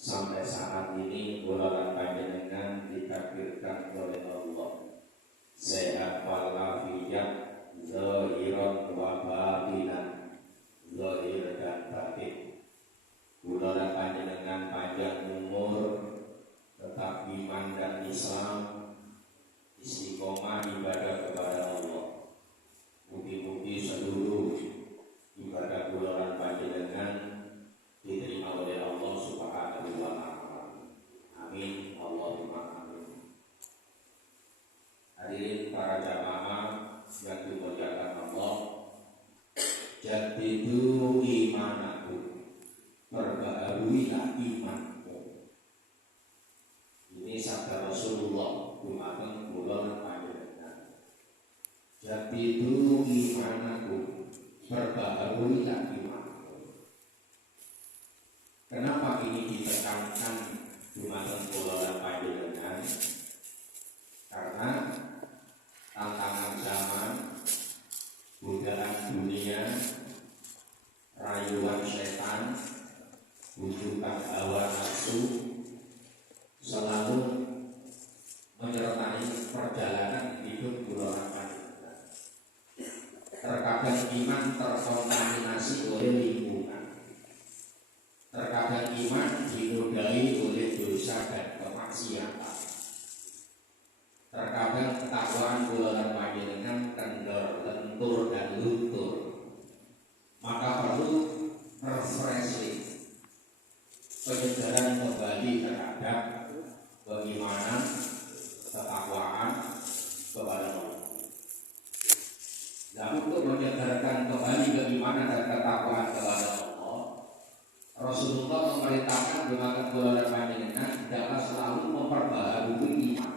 sampai saat ini bulan panjenengan ditakdirkan oleh Allah sehat walafiat, zahiran wa batinan, zahir dan batin. Bulan panjenengan panjang umur, tetap iman dan Islam, istiqomah ibadah kepada Allah. Mugi-mugi seluruh ibadah bulan panjenengan diterima oleh Allah Subhanahu wa Ta'ala. Amin. Allahumma amin. Hadirin para jamaah yang dimuliakan Allah, jadidu imanakum, perbaharuilah imanmu. Ini sabda Rasulullah dumateng kula panjenengan. Jadidu imanakum, perbaharuilah imanmu. Kenapa ini ditekankan dumateng kula panjenengan? Karena tantangan zaman, godaan dunia, rayuan setan, bujukan hawa nafsu selalu menyertai perjalanan hidup bulan panjenengan. Terkadang iman terkontaminasi oleh lingkungan, terkadang iman dinodai oleh dosa dan kemaksiatan. Terkadang ketakwaan bulan panjenengan kendor, lentur dan luntur. Maka perlu refreshing, penyegaran kembali terhadap bagaimana ketakwaan kepada Allah. Dan untuk menyegarkan kembali bagaimana dan ketakwaan kepada Allah, Rasulullah memerintahkan dumateng bulan panjenengan hendaklah selalu memperbaharui iman.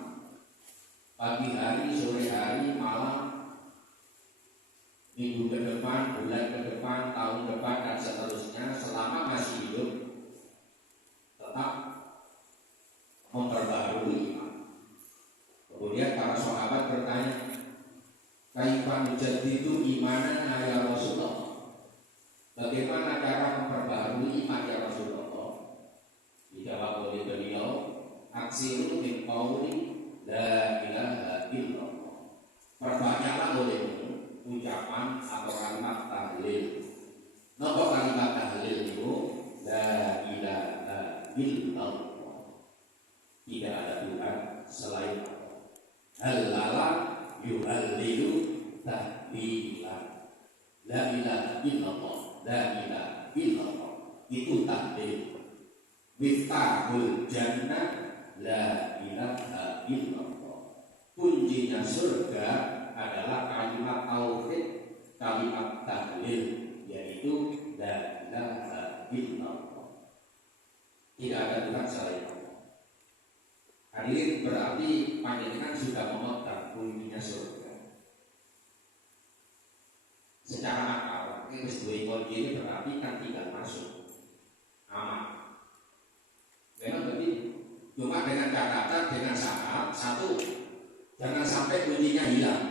Pagi hari, sore hari, malam, minggu ke depan, bulan ke depan, tahun depan, dan seterusnya, selama masih hidup, tetap memperbaharui iman. Kemudian para sahabat bertanya, kaifa nujaddidu imanana ya Rasulullah? Bagaimana cara memperbaharui iman ya Rasulullah? Dijawab oleh beliau, aksiru min qauli la ilaha illallah. Perbanyaklah olehmu ucapan atau kalimat tahlil. Napa kalimat tahlil itu? La ilaha illallah. Tidak ada Tuhan selain Allah. Halala yuhallilu tahlilan. La ilaha illallah. La ilaha illallah. Itu tahlil. Miftahul jannah la ilaha illallah. Kuncinya surga adalah kalimat tauhid, kalimat tahlil, yaitu la ilaha illallah. Tidak ada Tuhan selain Allah. Hadirin, berarti panjenengan sudah memegang kuncinya surga. Secara akal, wis duwe kunci ini berarti kan tinggal masuk. Aman. Memang begitu. Cuma dengan catatan, dengan syarat satu, jangan sampai kuncinya hilang.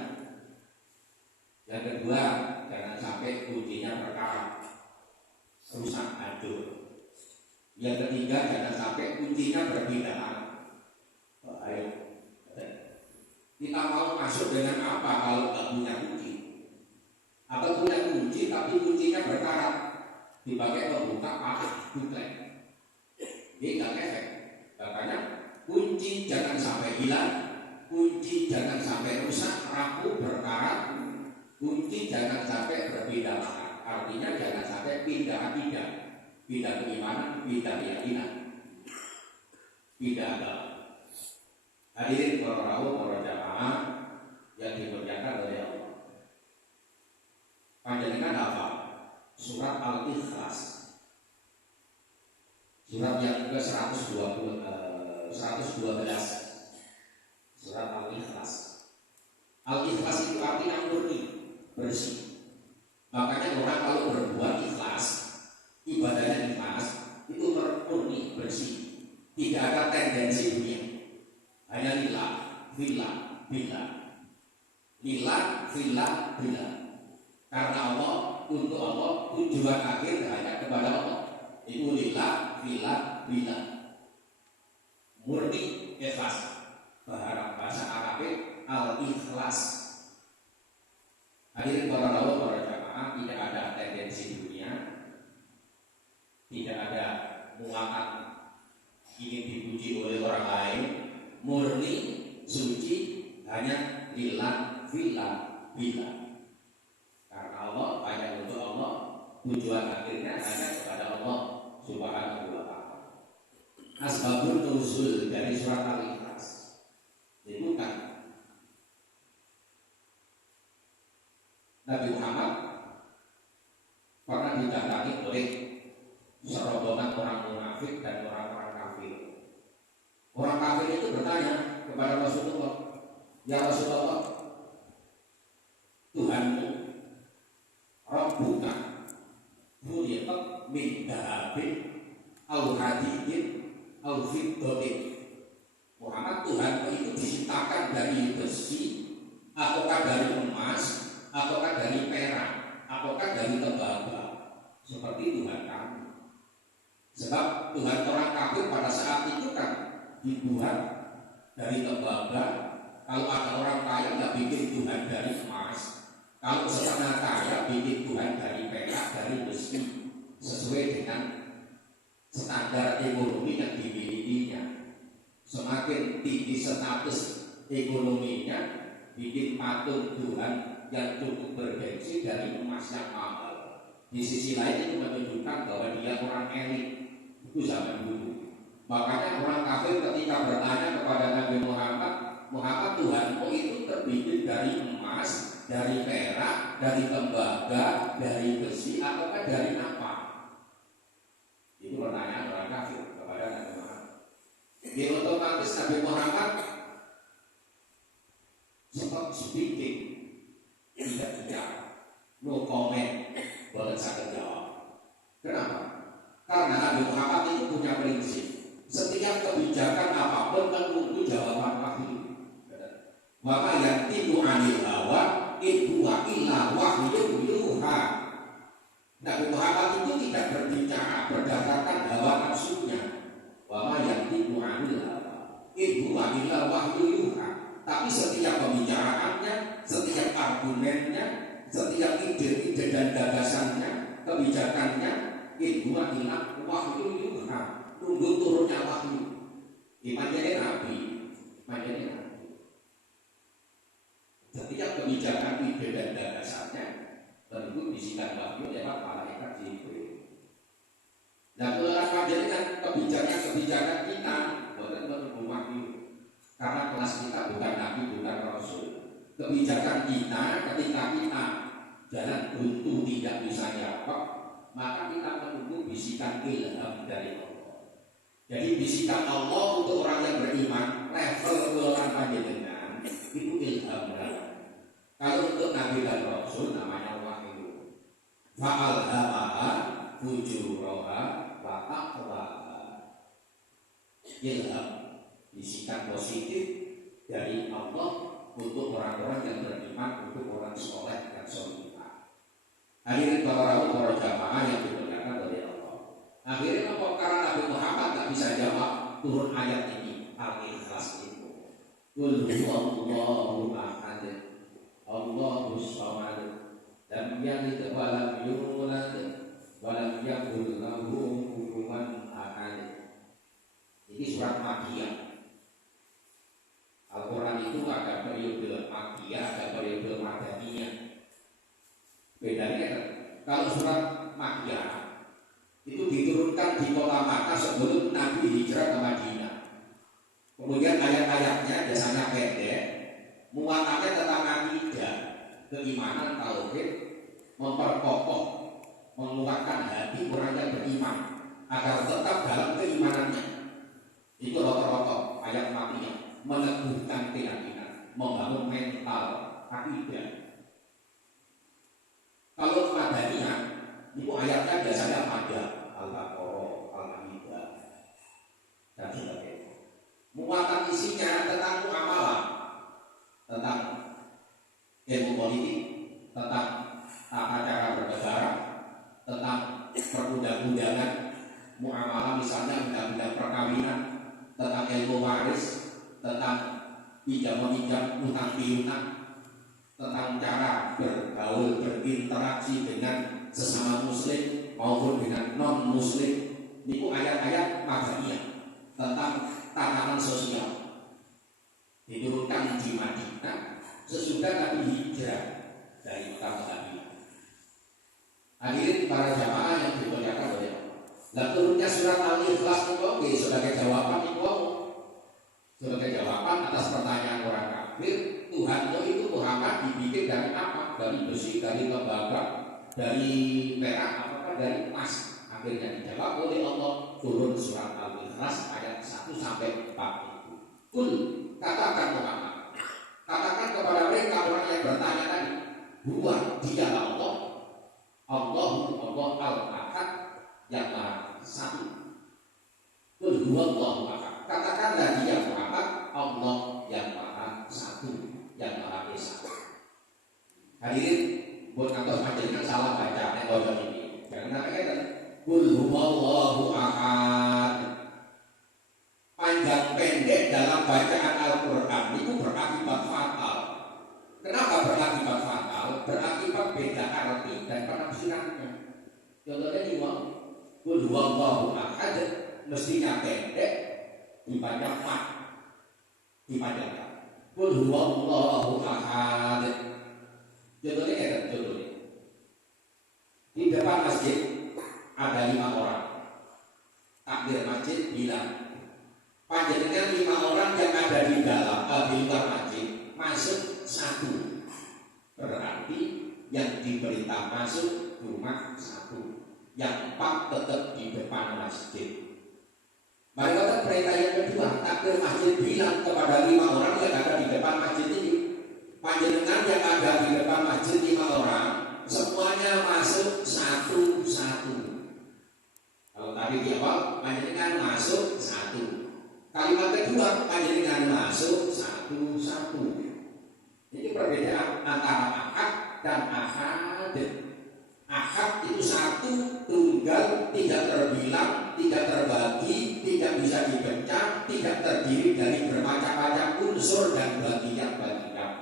Yang kedua, jangan sampai kuncinya berkarat, rusak, hancur. Yang ketiga, jangan sampai kuncinya berbedaan. Ayo, kita mau masuk dengan apa kalau nggak punya kunci? Atau punya kunci tapi kuncinya berkarat, dipakai pembuka pakai duplek. Ini nggak efek. Makanya kunci jangan sampai hilang, kunci jangan sampai rusak, rapuh, berkarat, kunci jangan sampai berbeda makna. Artinya jangan sampai pindah akidah, pindah keimanan, pindah keyakinan, pindah agama. Hadirin para rawuh, para jamaah yang dimuliakan oleh Allah. Panjenengan apa? Surat Al-Ikhlas. Surat yang ke-112. Surat Al-Ikhlas. Al-Ikhlas itu artinya murni, bersih. Makanya orang kalau berbuat ikhlas, ibadahnya ikhlas, itu murni, bersih. Tidak ada tendensi dunia. Hanya lillah, fillah, billah. Lillah, fillah, billah. Karena Allah, untuk Allah, tujuan akhir hanya kepada Allah. Itu lillah, fillah, billah. murni ikhlas. Bahasa Arab al-ikhlas. Hadirin para rawuh, para jamaah, tidak ada tendensi dunia, tidak ada muatan ingin dipuji oleh orang lain, murni suci hanya lillah fillah billah. Karena Allah, hanya untuk Allah, tujuan akhirnya hanya kepada Allah Subhanahu wa ta'ala. Asbabun nuzul dari surat Al-Ikhlas itu kan Nabi Muhammad pernah didatangi oleh serombongan orang munafik dan orang-orang kafir. Orang kafir itu bertanya kepada Rasulullah, "Ya Rasulullah, Tuhanmu, Rabbuka, khuliqat min dhahabin aw hadidin aw fiddatin." Muhammad, Tuhanmu itu diciptakan dari besi, ataukah dari emas, ataukah dari perak, ataukah dari tembaga, seperti Tuhan kami. Sebab Tuhan orang kafir pada saat itu kan dibuat dari tembaga. Kalau ada orang kaya nggak bikin Tuhan dari emas. Kalau setengah kaya bikin Tuhan dari perak, dari besi, sesuai dengan standar ekonomi yang dimilikinya. Semakin tinggi status ekonominya, bikin patung Tuhan yang cukup bergengsi dari emas yang mahal. Di sisi lain itu menunjukkan bahwa dia orang elit. Itu zaman dulu. Makanya orang kafir ketika bertanya kepada Nabi Muhammad, "Muhammad, Tuhanmu itu terbikin dari emas, dari perak, dari tembaga, dari besi, ataukah dari apa?" Itu pertanyaan orang kafir kepada Nabi Muhammad. Di otomatis Nabi Muhammad sempat speaking, tidak jawab, no comment, boleh saya jawab. Kenapa? Karena Nabi Muhammad itu punya prinsip, setiap kebijakan apapun menunggu jawaban wahyu. Maka yang tidu anil hawa itu wa illa wahyu yuha. Nabi Muhammad itu tidak berbicara berdasarkan hawa nafsunya. Maka yang tidu anil hawa itu wa illa wahyu yuha. Tapi setiap pembicaraannya, setiap argumennya, setiap ide-ide dan gagasannya, kebijakannya, itu adalah wahyu yuha, tunggu turunnya wahyu. Imannya Nabi, imannya Nabi. Setiap kebijakan, ide dan gagasannya tentu bisikan wahyu lewat malaikat Jibril. Dan melakukan dengan kebijakan kita bukan menunggu wahyu. Karena kelas kita bukan Nabi, bukan Rasul. Kebijakan kita ketika kita jalan buntu tidak bisa jawab, maka kita menunggu bisikan ilham dari Allah. Jadi bisikan Allah untuk orang yang beriman, level orang panjenengan itu ilham. Kalau untuk Nabi dan Rasul namanya wahyu. Fa'alhamaha fujuraha wa taqwaha. Ilham, bisikan positif dari Allah untuk orang-orang yang beriman, untuk orang soleh dan solihah. Hadirin para jamaah yang dimuliakan oleh Allah. Akhirnya apa? Karena Nabi Muhammad tak bisa jawab, turun ayat ini, Al-Ikhlas itu. Qul huwallahu ahad, Allahus samad, lam yalid wa lam yulad wa lam yakul lahu kufuwan ahad. Ini surat Makkiyah. Al-Quran itu ada periode Makkiyah, ada periode Madaniyah. Bedanya kalau surat Makkiyah itu diturunkan di kota Makkah sebelum Nabi hijrah ke Madinah. Kemudian ayat-ayatnya biasanya pendek, muatannya tentang akidah, keimanan, tauhid, memperkokoh, menguatkan hati orang yang beriman agar tetap dalam keimanannya. Itu rata-rata ayat Makkiyah, meneguhkan keyakinan, membangun mental akidah. Kalau Madaniyah itu ayatnya biasanya panjang, Al-Baqarah, Al-Maidah dan sebagainya. Muatan isinya tentang muamalah, tentang ilmu politik, tentang tata cara bernegara, tentang perundang-undangan, muamalah misalnya undang-undang perkawinan, tentang ilmu waris, tentang pinjam meminjam, utang piutang, tentang cara bergaul, berinteraksi dengan sesama muslim maupun dengan non muslim. Itu ayat-ayat madaniyah tentang tatanan sosial diturunkan di Madinah sesudah Nabi hijrah dari Mekah ke Madinah. Hadirin para jamaah yang dimuliakan oleh Allah. Lalu turunnya surat Al-Ikhlas itu sebagai jawaban sebagai jawaban atas pertanyaan orang kafir, Tuhan itu Muhammad dibikin dari apa? Dari besi, dari tembaga, dari perak, apakah dari emas? Akhirnya dijawab oleh Allah, turun surat Al-Ikhlas ayat 1 sampai 4 itu. Kul, katakan Muhammad, katakan kepada mereka orang yang bertanya tadi, huwa dialah Allah, Allahu Allah al-Ahad yang maha satu. Kul huwa Allahu ahad, katakanlah dia Muhammad, Allah yang maha satu, yang maha esa. Hadirin, buat kantor panjenengan salah baca metode ini. Jangan kata Kul huwallahu ahad. Panjang pendek dalam bacaan Al-Quran itu berakibat fatal. Kenapa berakibat fatal? Berakibat beda arti dan penafsirannya. Contohnya ini Kul huwallahu ahad mestinya pendek dipanjang fat, dipanjangkan. Kul huwallahu ahad. Contohnya ya, contohnya di depan masjid ada 5 orang. Takbir masjid bilang, panjenengan 5 orang yang ada di dalam di luar masjid masuk 1. Berarti yang diperintah masuk cuma 1. Yang 4 tetap di depan masjid. Mari kita perintah yang kedua, takbir masjid bilang kepada 5 orang yang ada di depan masjid ini, panjenengan yang ada di depan masjid 5 orang semuanya masuk 1-1. Kalau tadi di awal panjenengan masuk 1, kalimat kedua panjenengan masuk 1-1. Ini perbedaan antara ahad dan ahad. Ahad itu 1, tunggal, tidak terbilang, tidak terbagi, tidak bisa dipecah, tidak terdiri dari bermacam-macam unsur dan bagian-bagian.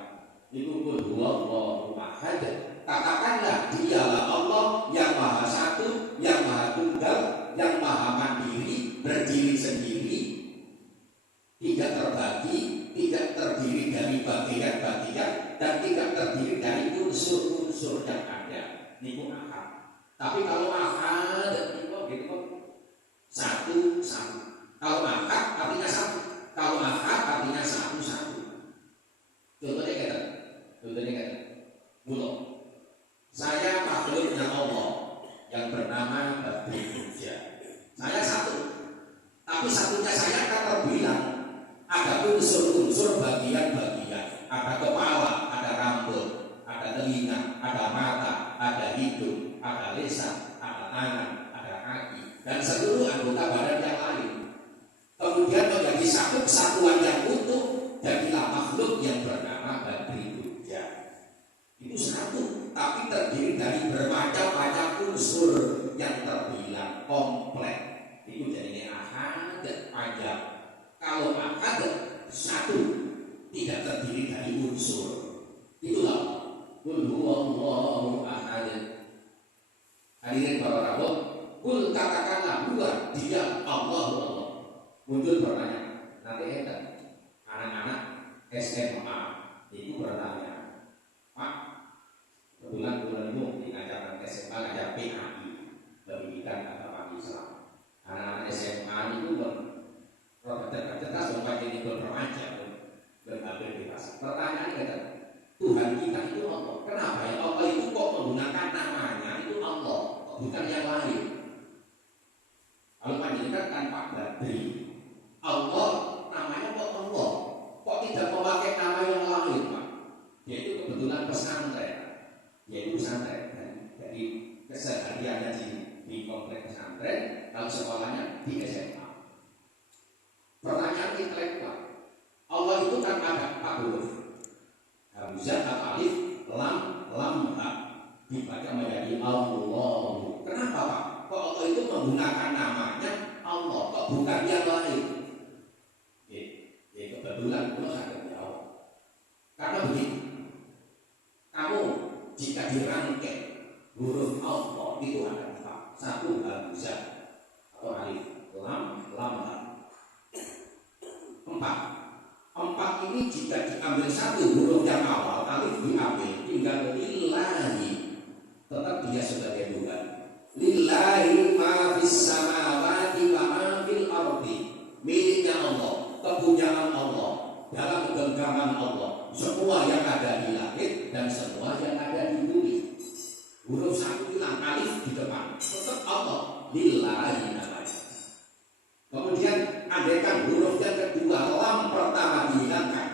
Itu kul huwallahu ahad. Katakanlah dialah Allah yang maha satu, yang maha tunggal, yang maha mandiri, berdiri sendiri, tidak terbagi, tidak terdiri dari bagian-bagian, dan tidak terdiri dari unsur-unsur yang ada. Ini ahad. Tapi kalau ahad itu gitu, 1-1. Kalau ahad artinya 1. Kalau ahad artinya 1-1. Contohnya kata, mulu. Saya makhluknya Allah yang bernama Badri Puja. Saya 1, tapi satunya saya kan terbilang. Ada unsur-unsur bagian-bagian. Ada kepala, ada rambut, ada telinga, ada mata, ada hidung, ada lisan, ada tangan, ada kaki, dan seluruh anggota badan yang lain. Kemudian menjadi satu kesatuan yang utuh, jadilah makhluk yang bernama Badri Puja. Itu 1, tapi terdiri dari bermacam-macam unsur yang terbilang komplek. Itu jadinya ahad panjang. Kalau ahad 1, tidak terdiri dari unsur. Itulah Kul huwallahu ahad. Hadirin para rawuh, kul katakanlah huwa dia Allah. Muncul pertanyaan. Nanti anak-anak SMA itu bertanya, Pak, kebetulan bulan ini mengajarkan SMA, ngajar PAI, pendidikan agama Islam. Anak-anak SMA itu cerdas sampai jadi berremaja, beraktivitas. Pertanyaannya kata, Tuhan kita itu Allah. Kenapa ya Allah itu kok menggunakan namanya itu Allah, bukan yang lain? Kalau panjenengan kan Pak Badri, Allah namanya kok Allah, kok tidak memakai nama yang lain, Pak? Yaitu kebetulan pesantren, jadi kesehariannya di kompleks pesantren, lalu sekolahnya di SMA. Pertanyaan intelektual, Allah itu kan ada 4 huruf, hamzah, alif, lam, ha, dibaca menjadi Allah. Kenapa Pak? Kok Allah itu menggunakan namanya Allah, kok bukan yang lain? itu ada 4. 1 hamzah atau alif, lam, lam. 4 ini jika diambil 1 huruf yang awal, alif diambil, tinggal lillahi, tetap dia sebagai Tuhan. Lillahi ma fis samawati wa ma fil ardi, miliknya Allah, kepunyaan Allah, dalam genggaman Allah, semua yang ada di langit dan semua yang ada di bumi. Huruf 1 hilang, alif di depan, tetap Allah, lillahi namanya. Kemudian andaikan huruf yang kedua, lam pertama dihilangkan,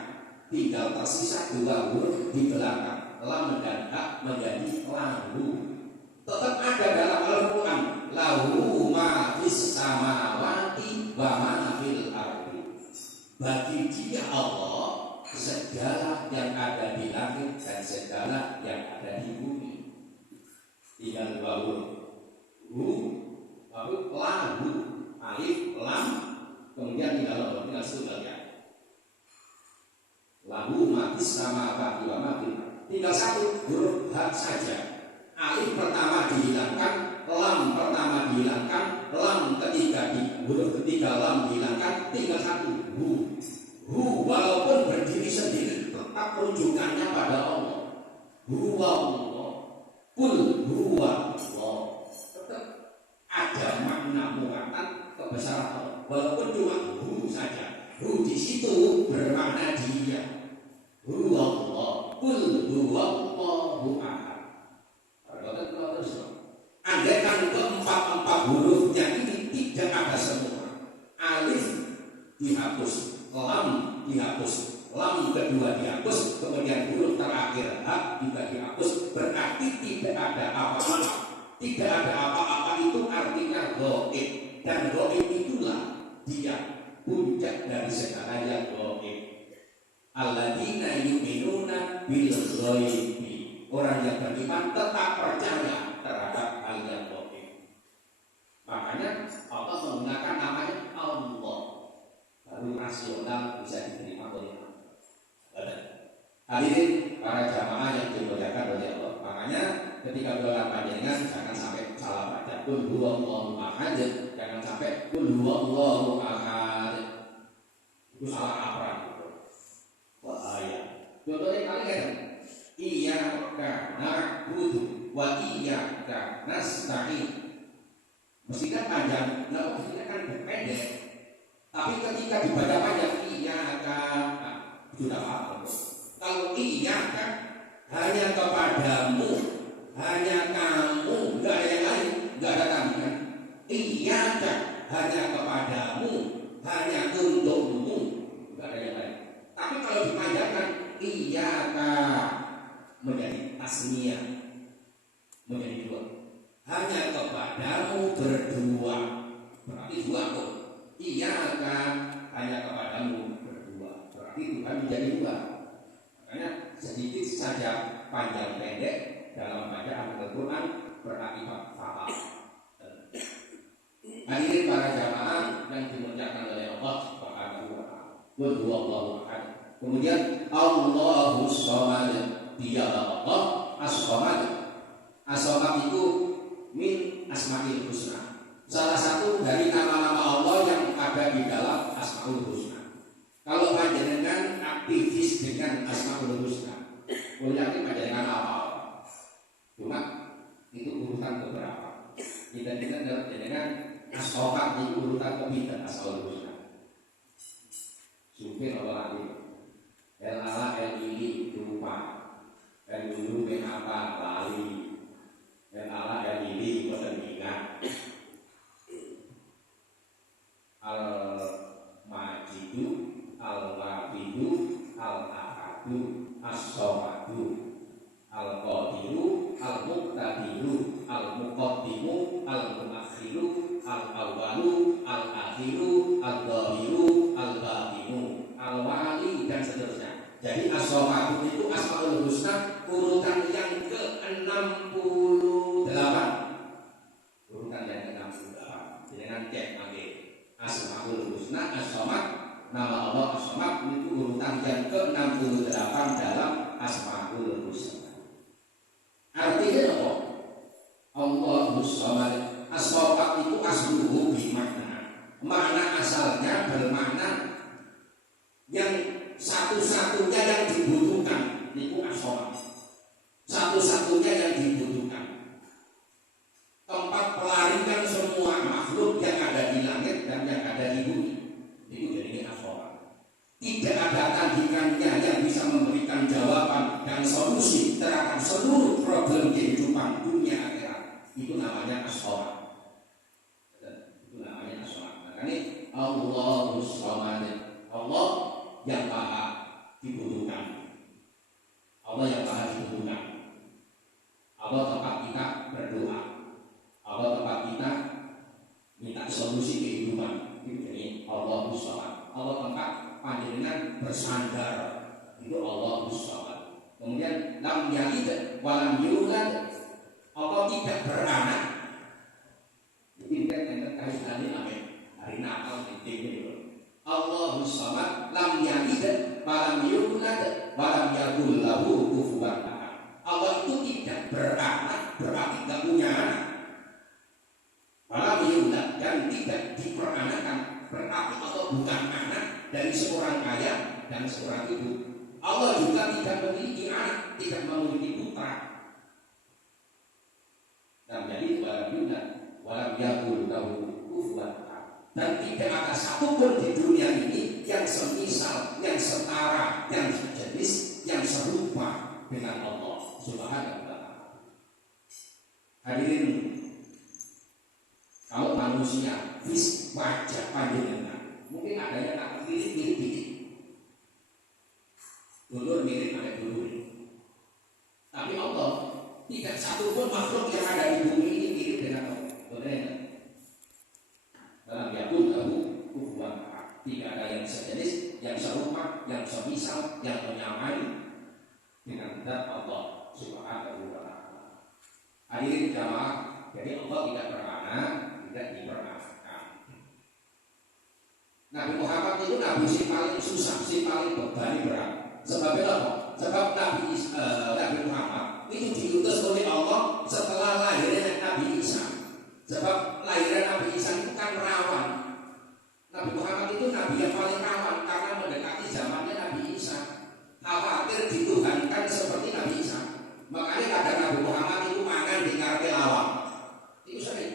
tinggal tersisa 2 huruf di belakang, lam dan ha menjadi lahu. Tetap ada dalam Al-Quran, lahu ma fis samawati wa ma fil ardi. Bagi dia Allah segala yang ada di langit dan segala yang ada di bumi. Tinggal 2 huruf, hu, lalu lahu, alif, lam, kemudian tinggal setengah. Lahu ma fis samawati wa ma fil ardi. Tinggal 1 huruf ha saja. Alif pertama dihilangkan, lam pertama dihilangkan, lam ketiga huruf ketiga lam dihilangkan, tinggal 1 hu. Hu walaupun berdiri sendiri tetap rujukannya pada Allah. Huwa Allah, kul huwa Allah, tetap ada makna muatan kebesaran Allah. Walaupun cuma hu saja, hu di situ bermakna dia. Huwa Allah, kul huwa Allahu ahad. Andaikan keempat hurufnya ini tidak ada semua, alif dihapus, lam dihapus, lam kedua dihapus, kemudian huruf terakhir ha juga dihapus, berarti tidak ada apa-apa. Tidak ada apa-apa itu artinya ghaib, dan ghaib itulah dia puncak dari segala yang ghaib. Alladzina yu'minuna bil ghaibi, orang yang beriman tetap percaya terhadap hal yang ghaib. Makanya Allah menggunakan namanya Allah, baru rasional bisa diterima oleh Allah. Hadirin para jamaah yang dimuliakan oleh Allah. Makanya ketika doa panjenengan jangan sampai salah baca qul huwallahu ahad, jangan sampai qul huwallahu ahad. Itu salah kaprah gitu. Bahaya. Contohnya kalian iyyaka na'budu wa iyyaka nasta'in. Mestinya panjang, mestinya kan pendek. Tapi ketika dibaca panjang iyyaka, sudah apa? Kalau iyyaka hanya kepadamu, hanya kamu, enggak ada yang lain, enggak ada tandingan. Iyyaka hanya kepadamu, hanya untukmu, enggak ada yang lain. Tapi kalau dipanjangkan iyyaka menjadi tasniyah, menjadi 2. Hanya kepadamu berdua, berarti 2 kok. Iyyaka hanya kepadamu berdua, berarti Tuhan menjadi 2. Makanya sedikit saja panjang pendek dalam bacaan Al-Quran berakibat fatal. Hadirin para jamaah yang dimuliakan oleh Allah Subhanahu wa taala. Qul huwallahu ahad. Kemudian Allahu Shamad, dialah Allah As-Shamad. As-Shamad itu min Asmaul Husna, salah satu dari nama-nama Allah yang ada di dalam Asmaul Husna. Kalau panjenengan aktivis dengan Asmaul Husna, yakin panjenengan apa? Cuma itu urutan beberapa. Kita dengan As-Shamad di urutan ketiga Asmaul Husna. Supir apa lagi? El-ala el-ili lupa, el-ulu apa lali, el-ala el-ili bosan ingat. Al-Majidu, Al-Wahidu, Al-Ahadu, As-Somadu, Al-Qadiru, Al-Muqtadiru, Al-Muqaddimu, Al-Muakhiru, Al-Awwalu, Al-Akhiru, Al-Dhahiru, Al-Batinu, Al-Wali, dan seterusnya. Jadi As-Somadu itu Asmaul Husna urutan yang ke-68. Urutan yang ke-68. Dengan cek lagi. Asmaul Husna As-Somad, nama Allah As-Somad itu urutan yang ke-68 dalam Asmaul Husna. Artinya apa? Allahu Allahus Samad. As-Samad itu asluhu bimakna. Makna asalnya bermakna yang satu-satunya yang dibutuhkan. Itu as-Samad. Satu-satunya yang dibutuhkan. Tempat pelarian semua makhluk yang ada di langit dan yang ada di bumi. Itu jadinya as-Samad. Tidak ada tandingannya yang bisa memberikan jawaban dan solusi terhadap seluruh problem kehidupan dunia akhirat. Itu namanya as-Samad. Itu namanya as-Samad. Makanya Allahus Samad. Allah yang maha dibutuhkan. Allah yang maha dibutuhkan. Allah tempat kita berdoa. Allah tempat kita minta solusi kehidupan. Itu jadi Allahus Samad. Allah tempat panjenengan bersandar. Itu Allahus Samad. Kemudian lam yalid wa lam yulad. Allah tidak beranak. Ini kan yang kaitannya amin. Hari Natal ini. Allahus Samad lam yalid wa lam yulad wa lam yakul lahu kufuwan ahad. Allah itu tidak beranak, berarti tidak punya anak. Wa lam yulad dan tidak diperanakan, berarti Allah bukan anak dari seorang ayah dan seorang ibu. Allah juga tidak memiliki anak, tidak memiliki putra. Dan jadi walam yulad walam yakul lahu kufuwan ahad. Dan tidak ada satupun di dunia ini yang semisal, yang setara, yang sejenis, yang serupa dengan Allah Subhanahu wa ta'ala. Hadirin, kalau manusia wajah panjenengan mungkin ada yang tak mirip-mirip dikit. Dulur mirip ada dulur. Tapi Allah tidak satupun makhluk yang ada di bumi ini mirip dengan Allah. Benar? Dalam yakun lahu kufuwan ahad. Tidak ada yang sejenis, yang serupa, yang semisal, yang menyamai dengan zat Allah Subhanahu wa ta'ala. Hadirin jamaah, jadi Allah tidak beranak, tidak diperanakan. Nabi Muhammad itu nabi si paling susah, si paling berat. Sebab apa? Sebab Nabi Muhammad itu diutus oleh Allah setelah lahirnya Nabi Isa. Sebab lahiran Nabi Isa itu kan rawan. Nabi Muhammad itu nabi yang paling rawan karena mendekati zamannya Nabi Isa. Khawatir dituhankan seperti Nabi Isa. Makanya kadang Nabi Muhammad itu makan di karpet lawang. Itu sering.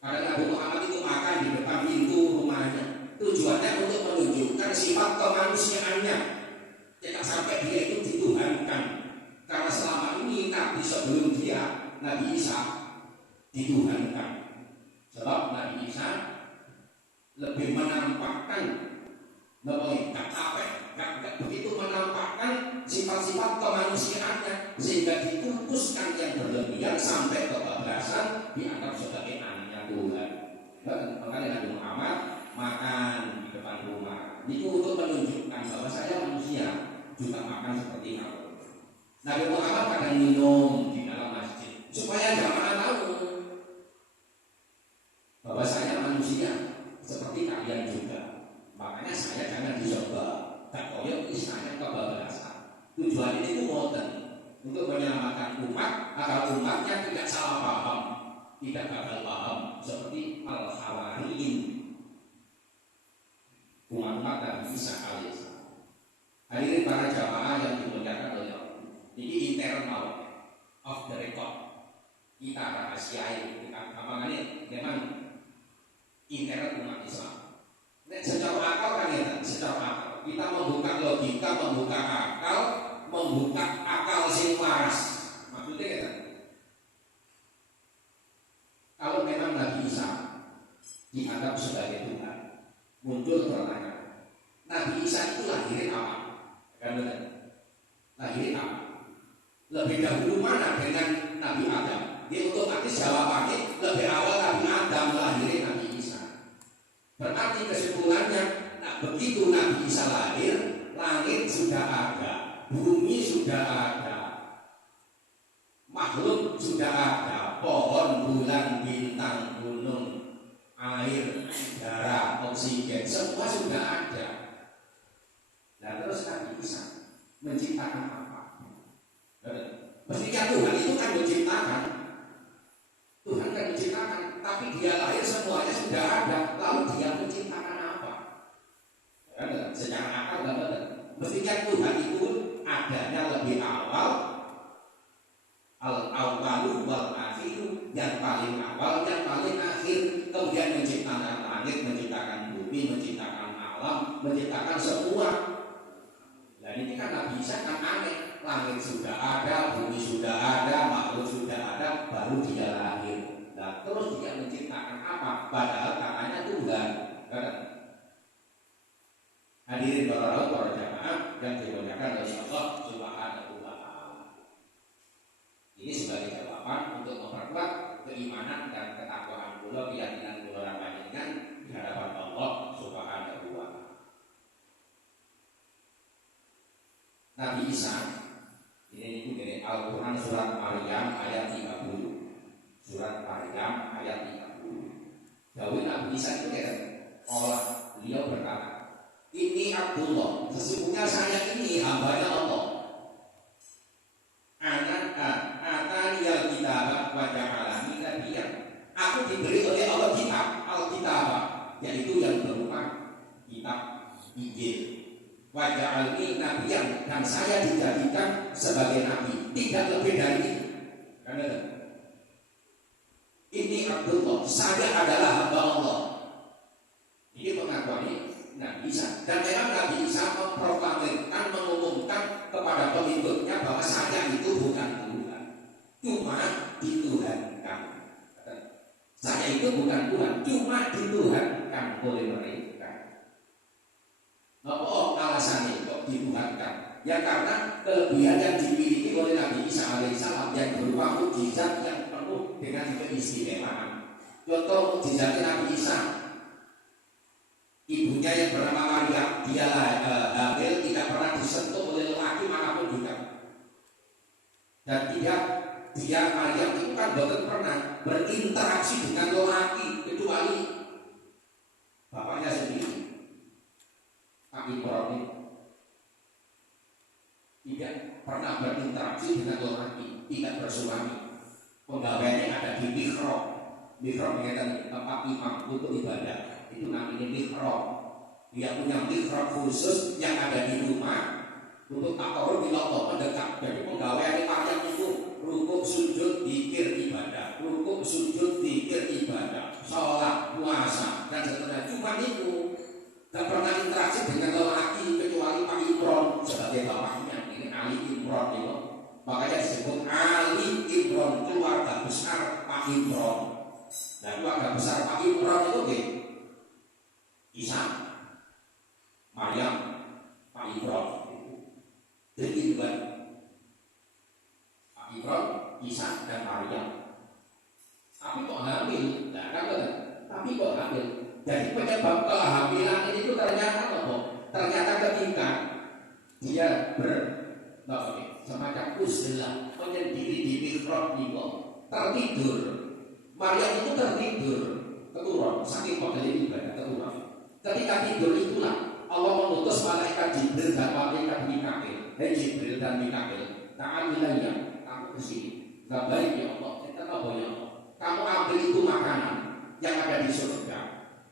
Kadang Nabi Muhammad itu makan di depan pintu rumahnya. Tujuannya untuk menunjukkan sifat kemanusiaannya. Jangan sampai dia itu dituhankan. Karena selama ini Nabi sebelum dia, Nabi Isa dituhankan. Sebab Nabi Isa lebih menampakkan gak begitu menampakkan sifat-sifat kemanusiaannya, sehingga diputuskan yang berlebihan sampai kebablasan dianggap sebagai anaknya Tuhan. Makanya Nabi Muhammad makan di depan rumah itu untuk menunjukkan bahwa saya manusia juga makan seperti kamu. Nabi Muhammad kadang minum di dalam masjid supaya jamaah tahu bahwa saya manusia seperti kalian juga. Makanya saya jangan dicoba, tak koyok istilahnya kebablasan. Tujuan ini itu modern untuk menyelamatkan umat agar umatnya tidak salah paham, tidak gagal paham seperti al-Hawariyin, umat-umat Nabi Isa alaihissalam. Hadirin para jamaah yang dimuliakan oleh Allah, ini internal off the record kita rahasiai, makanya memang internal umat Islam. Secara akal kan ya, secara akal kita membuka logika, membuka akal, membuka akal sing waras. Maksudnya ya, kalau memang Nabi Isa dianggap sebagai Tuhan, muncul pertanyaan, Nabi Isa itu lahirin apa? Kan benar? Lahirin apa? Lebih dahulu mana dengan Nabi Adam? Dia otomatis jawabannya lebih awal Nabi Adam lahirin Nabi Isa. Berarti kesimpulannya, begitu Nabi Isa lahir, langit sudah ada, bumi sudah ada, makhluk sudah ada, pohon, bulan, bintang, gunung, air, darah, oksigen, semua sudah ada. Dan terus Nabi Isa menciptakan apa? Mestinya Tuhan itu kan menciptakan. Tuhan kan menciptakan. tapi dia lahir semuanya sudah ada, lalu dia menciptakan apa? Secara akal nggak benar. Mestinya Tuhan itu adanya lebih awal, al-awwalu wal akhiru, yang paling awal, yang paling akhir, kemudian menciptakan langit, menciptakan bumi, menciptakan alam, menciptakan semua. Dan ini kan Nabi Isa kan aneh, langit sudah ada, bumi sudah ada, makhluk sudah ada, baru dia lahir. Nah, terus dia menciptakan apa? Padahal katanya Tuhan. Hadirin para jamaah yang dimuliakan oleh Allah Subhanahu wa Ta'ala. Ini sebagai jawaban untuk memperkuat keimanan dan ketakwaan kula, keyakinan kula panjenengan di hadapan Allah Subhanahu wa Ta'ala. Nabi Isa ini dari Al-Quran surat Maryam ayat 30. Surat Maryam ayat 30. Dawuh Nabi Isa itu Allah, beliau berkata, ini Abdullah, sesungguhnya saya ini hambanya Allah. Ataniyal kitab wa ja'alani nabiyyan. Aku diberi oleh Allah kitab, Alkitab, yaitu yang berupa kitab Injil. Wa ja'alni nabiyyan, dan saya dijadikan sebagai nabi, tidak lebih dari itu. Karena ini Abdullah, saya adalah hamba Allah. Ini pengakuan Nabi Isa. Dan memang Nabi Isa memproklamirkan, mengumumkan kepada pengikutnya bahwa saya itu bukan Tuhan, cuma dituhankan. Saya itu bukan Tuhan, cuma dituhankan oleh mereka. Apa alasannya kok dituhankan? Ya karena kelebihan yang dimiliki oleh Nabi Isa alaihissalam yang berupa mukjizat yang penuh dengan keistimewaan. Contoh mukjizat Nabi Isa, ibunya yang bernama Maryam, dia hamil, tidak pernah disentuh oleh lelaki manapun juga. Dan dia Maryam itu kan bukan pernah berinteraksi dengan lelaki kecuali bapaknya sendiri. Tapi Ibrahim tidak pernah berinteraksi dengan lelaki, tidak bersuami. Pegawainya ada di mihrab. Mihrab ini tempat imam untuk ibadah. Itu namanya mihrab. Dia punya mihrab khusus yang ada di rumah untuk takarrub ila Allah, mendekat. Jadi pegawai Maryam itu rukuk sujud zikir ibadah, rukuk sujud zikir ibadah, sholat, puasa dan seterusnya. Cuma itu. Tidak pernah interaksi dengan lelaki kecuali Pak Imron sebagai bapaknya. Ini Ali Imron itu. Makanya disebut Ali Imron, keluarga besar Pak Imron. Dan keluarga besar Pak Imron itu Isa, Maryam, Pak Imron. Jadi dua, Pak Imron, Isa dan Maryam. Tapi kok hamil? Nah, kan? Tapi kok hamil? Jadi penyebab kehamilan ini itu ternyata apa? Ternyata ketika dia semacam uzlah menyendiri di mihrab itu tertidur. Maryam itu tertidur keturun saking pegel ibadah keturun. Ketika tidur itulah Allah mengutus malaikat Jibril dan malaikat Mikail. Hei Jibril dan Mikail, ta'amilayya, kamu kesini. Gak baik ya Allah, kita gak boleh ya Allah. Kamu ambil itu makanan yang ada di surga,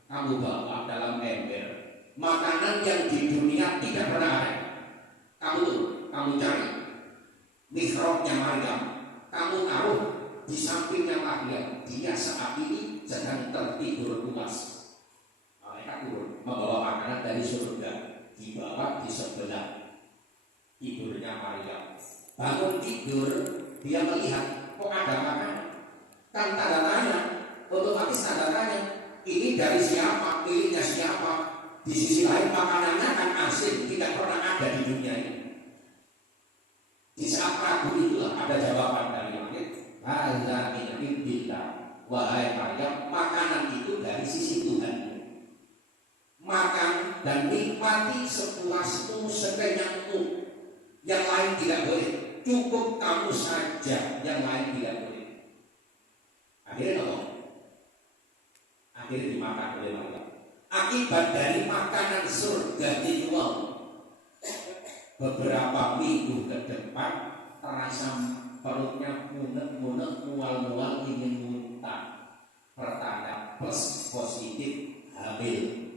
kamu bawa dalam ember. Makanan yang di dunia tidak pernah ada. Kamu cari mihrabnya Maryam, kamu taruh di sampingnya Maryam. Dia saat ini sedang tertidur pulas. Malaikat turun membawa makanan dari surga, dibawa di sebelah tidurnya Maryam. Bangun tidur, dia melihat kok ada makanan. Kan tanda tanya, otomatis tanda tanya. Ini dari siapa? Miliknya siapa? Di sisi lain makanannya kan asing, tidak pernah ada di dunia ini. Di saat ragu itulah ada jawaban dari langit. Hadza min indillah. Wahai Maryam, makanan itu dari sisi Tuhan. Makan dan nikmati sepuasmu, sekenyangmu. Yang lain tidak boleh. Cukup kamu saja, yang lain tidak boleh. Akhirnya apa? Akhirnya dimakan oleh Maryam. Akibat dari makanan surga itu, beberapa minggu ke depan terasa perutnya munek-munek, mual-mual, ingin muntah. Pertama plus positif hamil.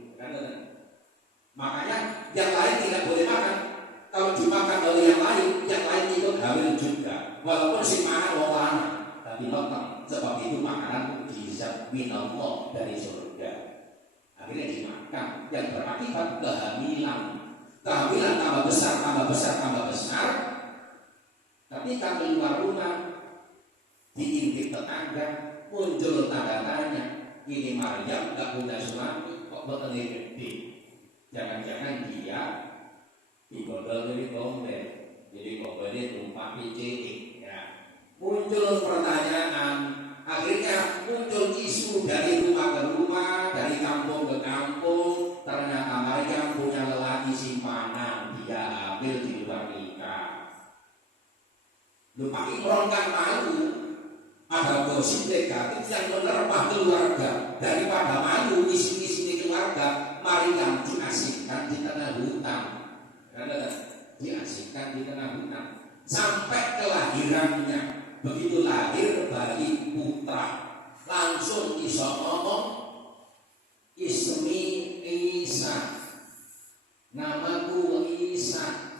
Makanya yang lain tidak boleh makan. Kalau dimakan oleh yang lain ikut hamil juga. Walaupun si makan orang lanang, tapi nonton. Sebab itu makanan mukjizat minallah dari surga. Akhirnya dimakan yang berakibat kehamilan. Kehamilan tambah besar. Tapi kan keluar rumah, diintip tetangga, muncul tanda tanya. Ini Maryam gak punya suami, kok betulnya gede. Jangan-jangan dia dibodol dari gombel. Jadi gombelnya tumpah PCE ya. Muncul pertanyaan, akhirnya muncul isu dari rumah ke rumah, dari kampung ke kampung. Ternyata Maryam punya lelaki simpanan, dia hamil di luar nikah. Lupa Imron kan malu, ada gosip negatif yang menerpa keluarga. Daripada malu isi-isi keluarga, Maryam diasingkan di tengah hutan. Diasingkan di tengah hutan sampai kelahirannya. Begitu lahir bayi putra, langsung iso ngomong, Ismi Isa, namaku Isa,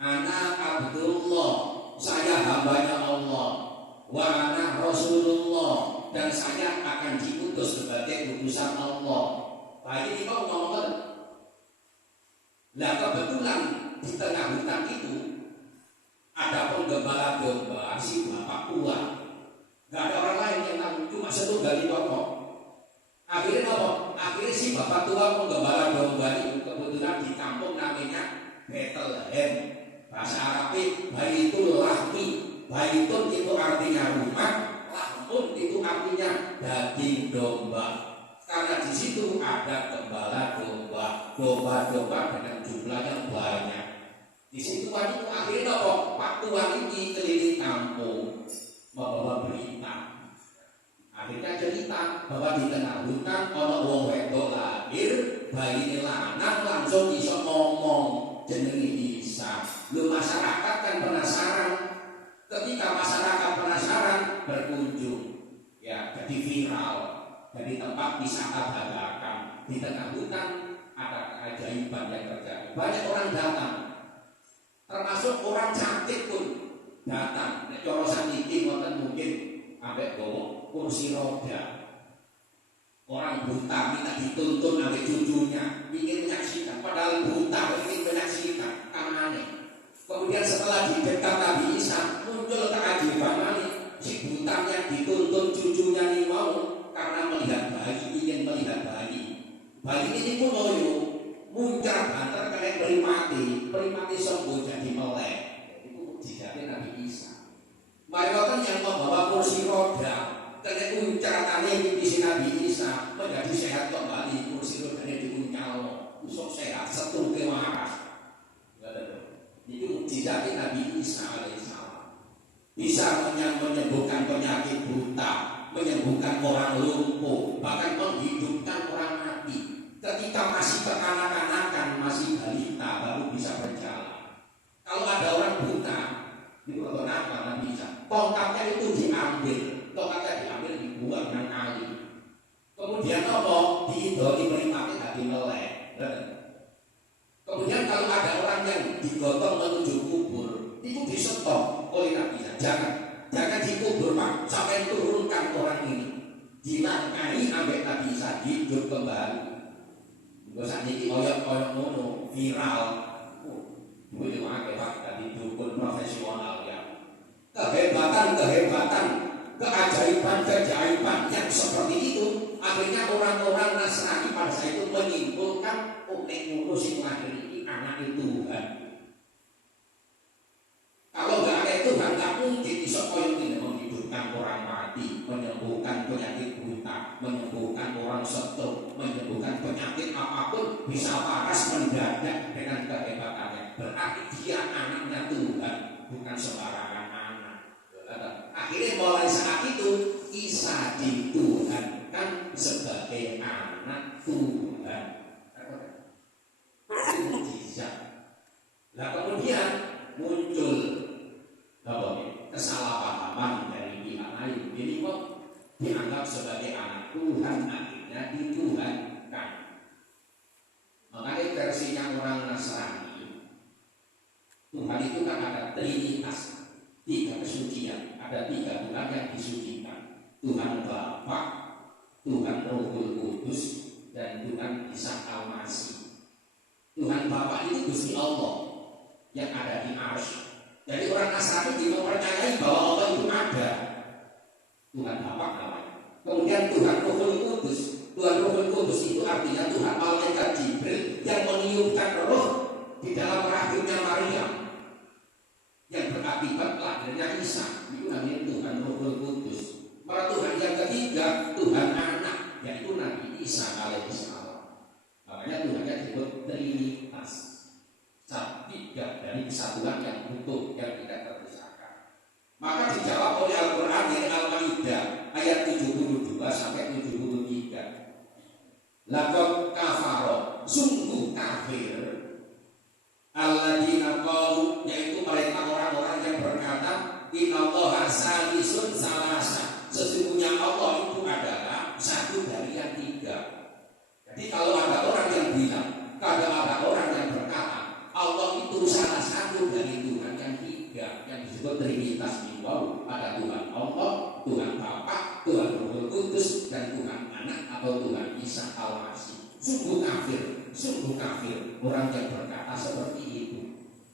anak Abdullah, saya hambanya Allah, wa ana Rasulullah, dan saya akan diutus sebagai utusan Allah. Tadi kau ngomong, lah kebetulan di tengah hutan itu ada penggembala domba si bapak tua. Gak ada orang lain yang tahu, cuma satu gali pokok. Akhirnya apa? Akhirnya si bapak tua penggembala domba itu kebetulan di kampung namanya Bethlehem. Bahasa Arabnya Baitul Lahmi. Baitun itu artinya rumah, lahmun itu artinya daging domba. Karena di situ ada gembala domba dengan jumlah yang banyak. Di situ akhirnya kok Pak Tua ini keliling kampung membawa berita. Akhirnya cerita bahwa di tengah hutan ono wong wedok lahir, bayi lanang langsung iso ngomong jenenge Isa. Lu masyarakat kan penasaran. Ketika masyarakat penasaran berkunjung, ya jadi viral, jadi tempat wisata dadakan. Di tengah hutan ada keajaiban yang terjadi. Banyak orang datang. Termasuk orang cantik pun datang. Nek cara saniki wonten mungkin ambek gowo kursi roda. Orang buta minta dituntun ambek cucunya, ingin menyaksikan, padahal buta ingin menyaksikan kamanane. Kemudian setelah di dekat Nabi Isa muncul keajaiban lagi. Si butanya dituntun cucunya nih mau karena melihat bayi, ingin melihat bayi. Bayi ini pun loyo muncrat banter kalian perimati sembuh jadi melek. Itu mukjizatnya Nabi Isa. Mereka yang membawa kursi roda, kena muncratannya di Nabi Isa menjadi sehat kembali. Kursi rodanya diuncang, usuk sehat, setul ke waras. Itu mukjizatnya Nabi Isa alaihissalam. Bisa menyembuhkan penyakit buta, menyembuhkan orang lumpuh, bahkan menghidupkan orang mati. Ketika masih kekanak-kanakan, masih balita baru bisa berjalan. Kalau ada orang buta, itu kenapa Nabi Isa? Tongkatnya itu diambil, dibuang dengan kali. Kemudian apa? Diidoni meripati hati melek. Kemudian kalau ada orang yang digotong menuju kubur, itu disetop oleh Nabi Isa. Jangan dikubur Pak, sampai turunkan orang ini. Dilangkahi ambek Nabi Isa hidup kembali. Saat ini koyok ngono viral. Itu akeh Pak, tadi dukun profesional ya. Kehebatan, keajaiban yang seperti itu akhirnya orang-orang Nasrani pada saat itu menyimpulkan nek ngono sing lahir iki anake Tuhan. Kalau enggak ada Tuhan enggak mungkin iso koyo ngene menghidupkan orang mati, menyembuhkan penyakit buta, menyembuhkan orang stroke, menyembuhkan penyakit apapun bisa waras mendadak dengan kehebatannya. Berarti dia anaknya Tuhan, bukan sembarangan anak. Akhirnya mulai saat itu Isa dituhankan sebagai anak Tuhan. Itu mukjizat. Nah kemudian muncul kesalahpahaman dari pihak lain. Jadi kok dianggap sebagai anak Tuhan hanya dituhankan. Makanya versinya orang Nasrani, Tuhan itu kan ada trinitas, 3 kesucian, ada 3 Tuhan yang disucikan, Tuhan Bapa, Tuhan Rohul Kudus, dan Tuhan Isa Al-Masih. Tuhan Bapa itu Gusti Allah yang ada di arsy. Jadi orang Nasrani juga percayai bahwa Allah itu ada, Tuhan Bapa namanya. Kemudian Tuhan Rohul Kudus. Tuhan Rohul Kudus itu artinya Tuhan Malaikat Jibril yang meniupkan roh di dalam rahimnya Maria yang berakibat lahirnya Isa. Itu namanya Tuhan Rohul Kudus. Para Tuhan yang ketiga, Tuhan Anak, yaitu Nabi Isa alaihissalam. Makanya Tuhannya disebut Trinitas, 3 dari kesatuan yang utuh, yang tidak terpisahkan. Maka dijawab oleh Al-Quran dari Al-Maidah ayat 72 sampai 73. Laqad kafara, sungguh kafir, alladzina qalu, yaitu mereka orang-orang yang berkata, innallaha salisun salasa, sesungguhnya Allah itu adalah satu dari yang 3. Jadi kalau ada orang yang bilang, kalau ada orang yang berkata Allah itu salah satu dari Tuhan yang 3 yang disebut Trinitas itu, ada Tuhan Allah, Tuhan Bapa, Tuhan Roh Kudus, dan Tuhan Anak atau Tuhan Isa Al-Masih. Sungguh kafir orang yang berkata seperti itu.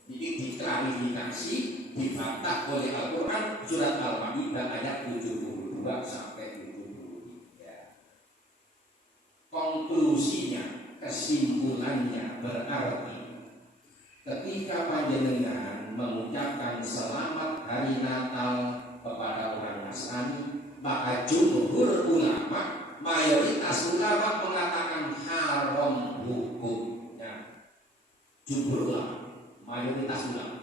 Ini diklarifikasi, dibantah oleh Al-Quran surat Al-Maidah ayat 72 sampai 73. Konklusinya, kesimpulannya berarti ketika panjenengan mengucapkan selamat hari Natal kepada orang Nasrani, maka jumhur ulama, mayoritas ulama mengatakan haram hukumnya. Jumhur ulama, mayoritas ulama.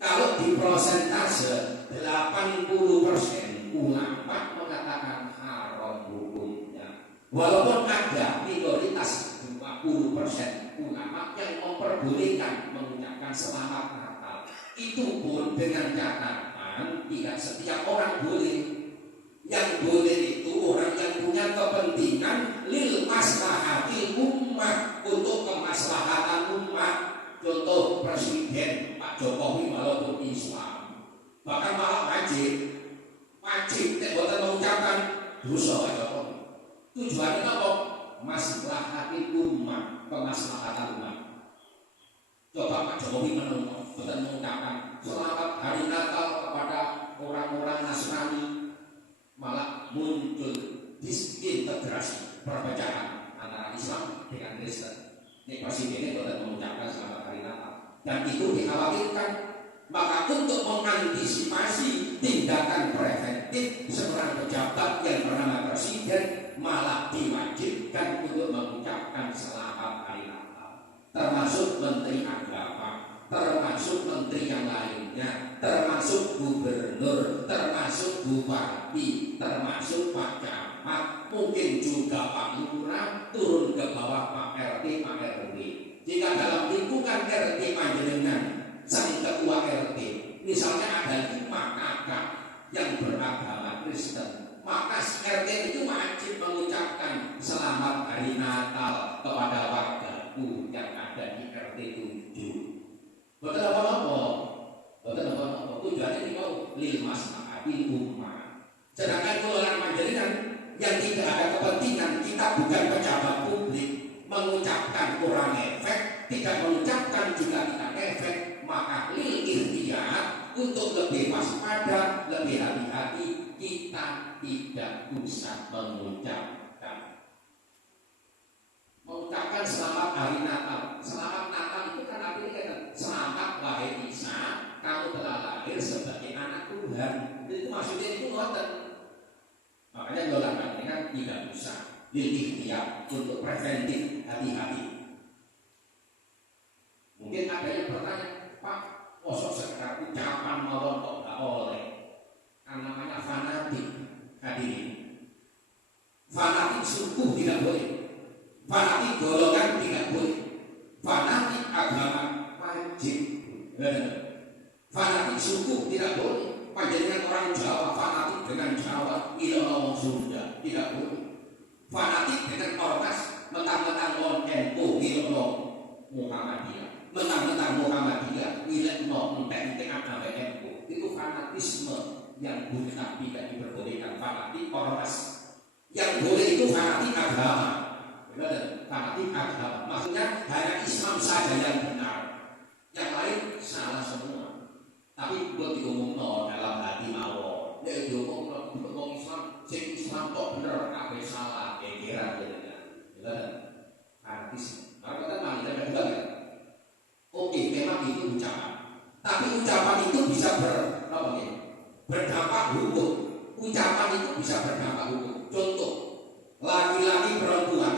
Kalau di persentase 80% ulama mengatakan haram hukumnya. Walaupun ada minoritas 20% ulama yang memperbolehkan mengucapkan selamat Natal, itu pun dengan catatan tidak setiap orang boleh. Yang boleh itu orang yang punya kepentingan lil maslahatil ummah, untuk kemaslahatan umat. Contoh Presiden Pak Jokowi walaupun Islam, bahkan malah wajib tidak boleh mengucapkan dosa Pak Jokowi. Tujuannya apa? Maslahatil ummah, kemaslahatan umat. Coba Pak Jokowi mengucapkan selamat hari Natal kepada orang-orang Nasrani, malah muncul disintegrasi perpecahan antara Islam dengan Kristen. Ini Presiden boleh mengucapkan selamat hari Natal, dan itu dikhawatirkan. Maka untuk mengantisipasi tindakan preventif, seorang pejabat yang bernama Presiden malah diwajibkan untuk mengucapkan selamat hari Natal, termasuk Menteri Agama, termasuk menteri yang lainnya, termasuk gubernur, termasuk bupati, termasuk Pak Camat, mungkin juga Pak Lurah, turun ke bawah Pak RT, Pak RW. Jika dalam lingkungan RT panjenengan sang ketua RT, misalnya ada 5 kakak yang beragama Kristen, maka RT itu wajib mengucapkan selamat hari Natal kepada wargaku yang ada di RT 7. Betul apa-apa? Tujuannya itu lil maslahatil ummah. Sedangkan kalau orang panjenengan yang tidak ada kepentingan, kita bukan pejabat publik, mengucapkan kurang efek, tidak mengucapkan juga tidak efek, maka lil ikhtiar untuk lebih waspada, lebih hati-hati, kita tidak usah mengucapkan selamat hari Natal. Selamat Natal itu kan artinya selamat wahai Isa, kamu telah lahir sebagai anak Tuhan. Itu maksudnya itu ngoten. Makanya ulama ini kan tidak usah ikhtiar untuk preventif, hati-hati. Mungkin ada yang bertanya, Pak, kosok sekedar ucapan mawon kok nggak oleh? Kan namanya fanatik. Hadirin, fanatik suku tidak boleh, fanatik golongan tidak boleh, fanatik agama wajib, fanatik suku tidak boleh. Panjenengan orang Jawa fanatik dengan Jawa, tidak ngomong Sunda, tidak boleh. Fanatik dengan on NU milokno Muhammadiyah, mentang-mentang Muhammadiyah milokno entek-entek agama NU. Itu fanatisme yang boleh tapi tidak diperbolehkan. Fanatik ormas yang boleh itu fanatik agama. Benar, fanatik agama. Maksudnya hanya Islam saja yang benar, yang lain salah semua. Tapi buat diumumno dalam hati mawon, ya diumumno untuk Islam, Islam kok bener, apa salah, kira-kira gitu. Benar, fanatisme. Maka kita mari kita juga ya. Oke, memang itu ucapan. Tapi ucapan itu bisa berdampak hukum. Ucapan itu bisa berdampak hukum. Contoh, laki-laki perempuan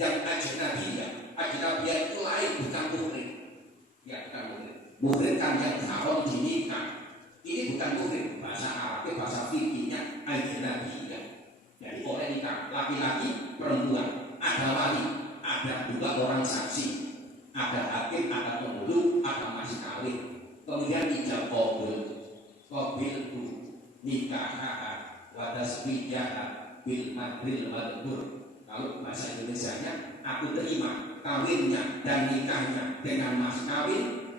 yang ajnabiyah itu lain, bukan muhrim. Ya, bukan muhrim. Muhrim kan yang haram dinikah. Ini bukan muhrim. Bahasa Arabnya, bahasa fikihnya ajnabiyah. Jadi boleh nikah laki-laki perempuan. Ada wali, ada dua orang saksi. Ada hakim, ada penghulu, ada mas kawin. Kemudian ijab qabil tu nikah wadasbiyah bil madril madhur. Kalau bahasa Indonesianya, aku terima kawinnya dan nikahnya dengan mas kawin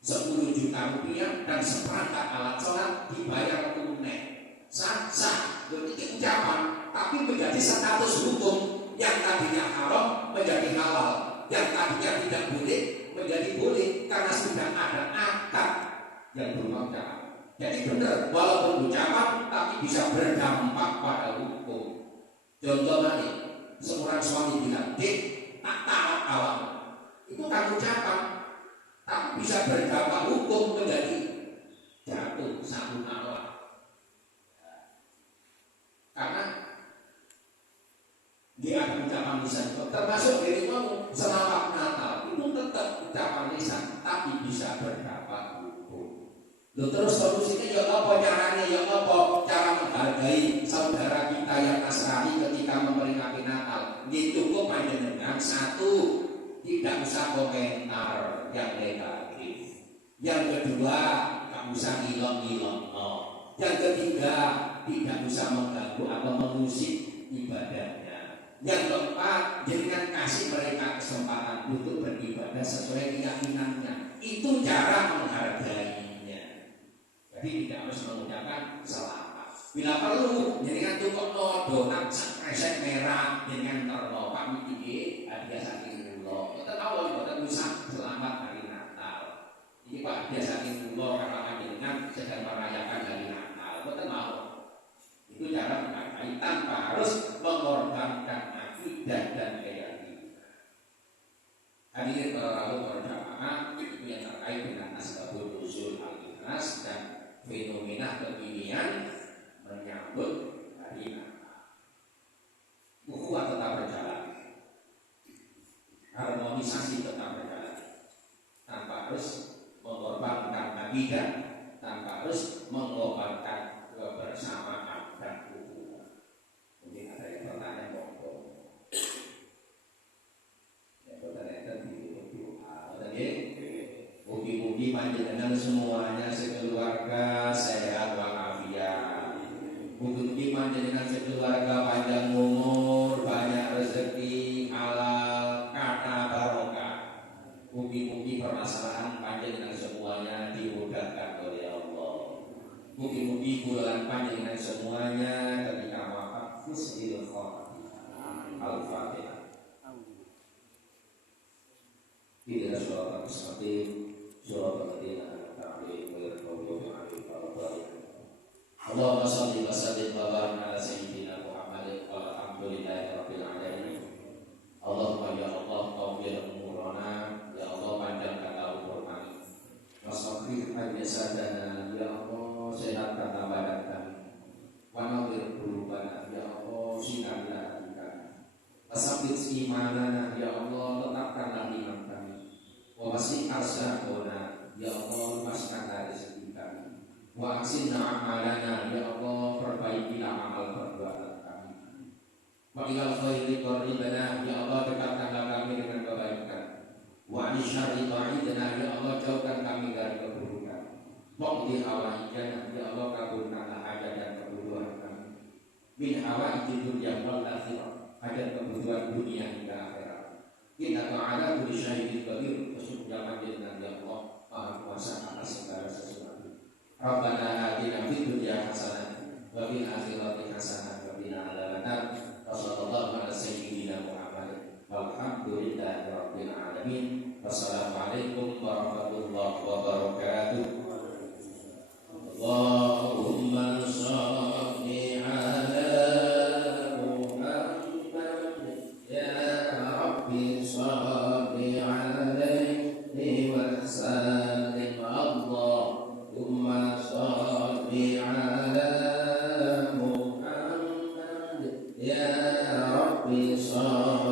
10 juta rupiah dan seperangkat alat sholat dibayar tunai. Sah, ini ucapan, tapi menjadi status hukum. Yang tadinya haram menjadi halal, yang tadinya tidak boleh menjadi boleh karena sudah ada akad yang berupa ucapan. Jadi benar, walaupun ucapan tapi bisa berdampak pada hukum. Contohnya nih, seorang suami bilang, "Dek, tak tahu awak." Itu kan ucapan, tapi bisa berdampak hukum menjadi jatuh satu awak. Karena dia ada ucapan lisan, termasuk dari kamu selamat Natal itu tetap ucapan lisan, tapi bisa berdampak hukum. Terus solusinya ya apa caranya? Ya apa cara menghargai saudara kita yang Nasrani ketika memperingati Natal? Dia cukup hanya dengan satu, tidak usah komentar yang negatif. Yang kedua, tidak usah ngilong-ngilong. Yang ketiga, tidak usah mengganggu atau mengusik ibadahnya. Yang keempat, jangan kasih mereka kesempatan untuk beribadah sesuai keyakinannya. Itu cara menghargainya. Jadi tidak harus mengucapkan selamat. Bila perlu, jangan tukok donat kresek merah dengan terlalu kami tinggi hadiah saking mulo. Kita tahu kita bisa selamat hari Natal. Ini Pak hadiah saking mulo karena dengan sedang merayakan hari Natal. Kita mau. Itu cara menghargai tanpa harus mengorbankan akidah dan keyakinan. Hadirin para jamaah, itu yang terkait dengan asbabun nuzul al-ikhlas dan fenomena kekinian menyambut hari Natal. Ukhuwah tetap berjalan, harmonisasi tetap berjalan, tanpa harus mengorbankan akidah, tanpa harus mengorbankan kebersamaan dan ukhuwah. Mungkin ada yang bertanya monggo. Mugi-mugi panjenengan semuanya sekeluarga sehat walafiat. Mugi-mugi panjenengan sekeluarga panjang umur, banyak rezeki, halal, kata barokah. Mugi-mugi permasalahan panjenengan semuanya dimudahkan oleh Allah. Mugi-mugi bulan panjenengan semuanya ketika wafat husnul khotimah. Al-Fatihah. Tidak suara mustaqim, suara Madinah, ta'lim, wirqawiyah, Allahumma salli wa sallim wa barik ala sayyidina Muhammadin walhamdulillahi rabbil alamin. Allahumma ya Allah tawfir umurana, ya Allah panjangkan umur kami. Wasafir ajsadana, ya Allah sehatkan badan kami. Wa nawwir qulubana, ya Allah sinarlah hati kami. Wasabit imanana, ya Allah tetapkanlah iman kami. Wa wasi' arsaqona, ya Allah luaskanlah rezeki kami. Wa aksinna amalana, ya Allah perbaikilah amal perbuatan kami. Wa ilal khairi qarribana, ya Allah dekatkanlah kami dengan kebaikan. Wa an syarri ba'idna, ya Allah jauhkan kami dari keburukan. Waqdi hawaijana, ya Allah kabulkanlah hajat dan kebutuhan kami. Min hawaijid dunya wal akhirah, hajat kebutuhan dunia hingga akhirat. Innaka ala kulli syai'in qadir. Kesungguhan Nabi Allah Maha Kuasa atas segala sesuatu. Rabbana atina fid dunya hasanah wa fil akhirati hasanah wa qina adzabannar. Wassallallahu ala sayyidina Muhammad walhamdulillahi rabbil alamin. Wassalamualaikum warahmatullahi wabarakatuh. Allahumma shalli ala Muhammad ya Rabbi shalli alaihi wa sallim. Allahumma shalli ala Muhammad ya Rabbi shalli